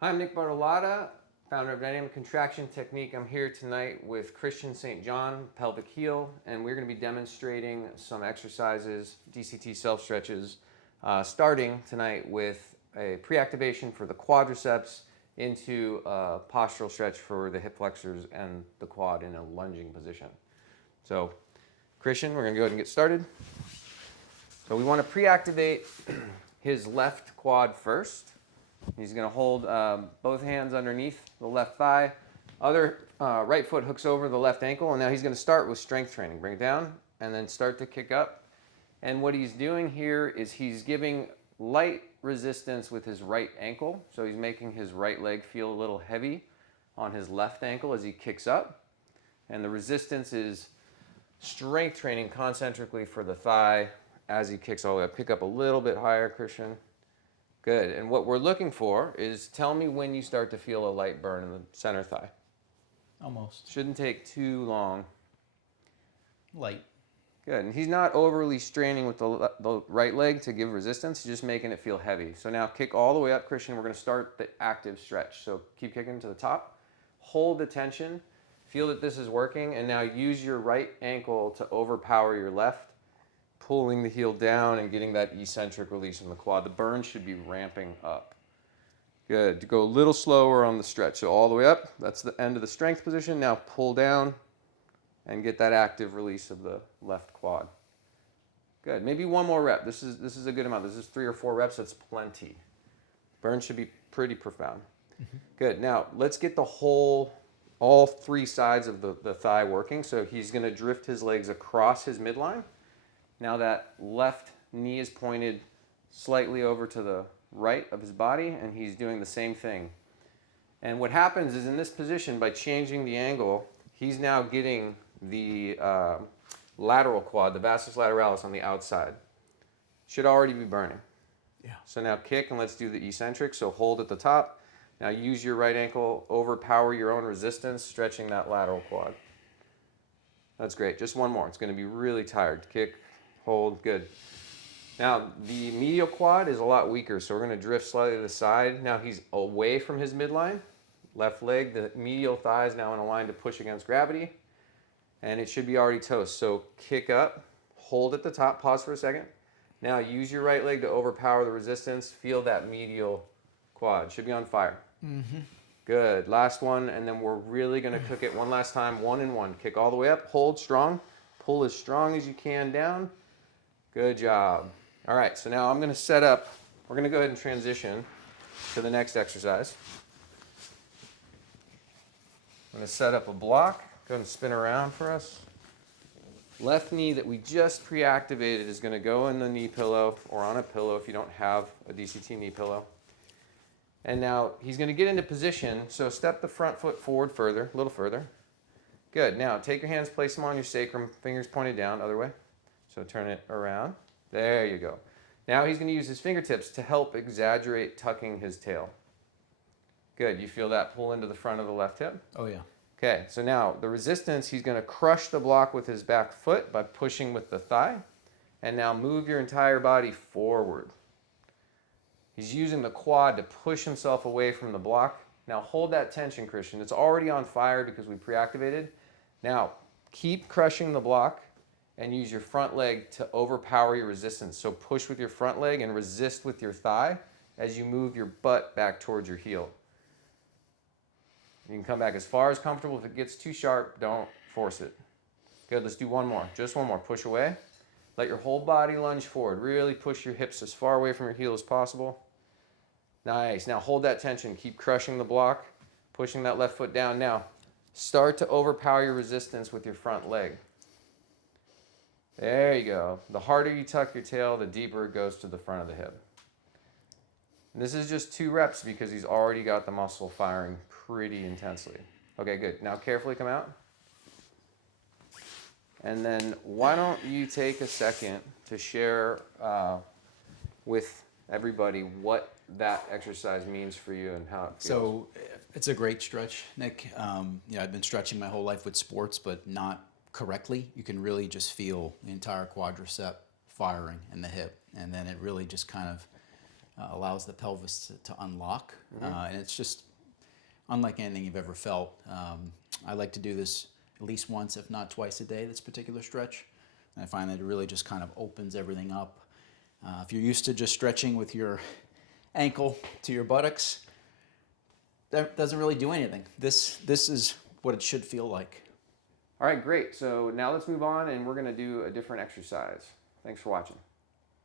Hi, I'm Nick Bartolotta, founder of Dynamic Contraction Technique. I'm here tonight with Christian St. John, pelvic heel, and we're going to be demonstrating some exercises, DCT self-stretches, starting tonight with a pre-activation for the quadriceps into a postural stretch for the hip flexors and the quad in a lunging position. So, Christian, we're going to go ahead and get started. So we want to pre-activate his left quad first. He's going to hold both hands underneath the left thigh. Other right foot hooks over the left ankle, and now he's going to start with strength training. Bring it down, and then start to kick up. And what he's doing here is he's giving light resistance with his right ankle. So he's making his right leg feel a little heavy on his left ankle as he kicks up. And the resistance is strength training concentrically for the thigh as he kicks all the way up. Pick up a little bit higher, Christian. Good. And what we're looking for is tell me when you start to feel a light burn in the center thigh. Almost. Shouldn't take too long. Light. Good. And he's not overly straining with the right leg to give resistance. He's just making it feel heavy. So now kick all the way up, Christian. We're going to start the active stretch. So keep kicking to the top. Hold the tension. Feel that this is working. And now use your right ankle to overpower your left, pulling the heel down and getting that eccentric release in the quad. The burn should be ramping up. Good. To go a little slower on the stretch. So all the way up. That's the end of the strength position. Now pull down and get that active release of the left quad. Good. Maybe one more rep. This is a good amount. This is 3 or 4 reps. That's plenty. Burn should be pretty profound. Good. Now let's get all 3 sides of the thigh working. So he's going to drift his legs across his midline. Now that left knee is pointed slightly over to the right of his body, and he's doing the same thing. And what happens is in this position, by changing the angle, he's now getting the lateral quad, the vastus lateralis on the outside. Should already be burning. Yeah. So now kick, and let's do the eccentric. So hold at the top. Now use your right ankle, overpower your own resistance, stretching that lateral quad. That's great. Just one more. It's going to be really tired. Kick. Hold, good. Now, the medial quad is a lot weaker, so we're going to drift slightly to the side. Now he's away from his midline. Left leg, the medial thigh is now in a line to push against gravity, and it should be already toast. So kick up, hold at the top, pause for a second. Now use your right leg to overpower the resistance. Feel that medial quad. Should be on fire. Mm-hmm. Good. Last one, and then we're really going to cook it one last time, 1 and 1. Kick all the way up, hold strong, pull as strong as you can down. Good job. All right, so now I'm going to set up, we're going to go ahead and transition to the next exercise. I'm going to set up a block. Go ahead and spin around for us. Left knee that we just pre-activated is going to go in the knee pillow or on a pillow if you don't have a DCT knee pillow. And now he's going to get into position, so step the front foot forward further, a little further. Good. Now take your hands, place them on your sacrum, fingers pointed down, other way. So turn it around. There you go. Now he's going to use his fingertips to help exaggerate tucking his tail. Good. You feel that pull into the front of the left hip? Oh, yeah. Okay, so now the resistance, he's going to crush the block with his back foot by pushing with the thigh. And now move your entire body forward. He's using the quad to push himself away from the block. Now hold that tension, Christian. It's already on fire because we pre-activated. Now keep crushing the block and use your front leg to overpower your resistance. So push with your front leg and resist with your thigh as you move your butt back towards your heel. You can come back as far as comfortable. If it gets too sharp, don't force it. Good, let's do one more. Just one more. Push away. Let your whole body lunge forward. Really push your hips as far away from your heel as possible. Nice. Now hold that tension. Keep crushing the block, pushing that left foot down. Now start to overpower your resistance with your front leg. There you go. The harder you tuck your tail, the deeper it goes to the front of the hip. And this is just 2 reps because he's already got the muscle firing pretty intensely. Okay, good. Now carefully come out. And then why don't you take a second to share with everybody what that exercise means for you and how it feels. So it's a great stretch, Nick. I've been stretching my whole life with sports, but not correctly. You can really just feel the entire quadricep firing in the hip. And then it really just kind of allows the pelvis to unlock. And it's just unlike anything you've ever felt. I like to do this at least once, if not twice a day, this particular stretch. And I find that it really just kind of opens everything up. If you're used to just stretching with your ankle to your buttocks, that doesn't really do anything. This is what it should feel like. All right, great. So now let's move on and we're gonna do a different exercise. Thanks for watching.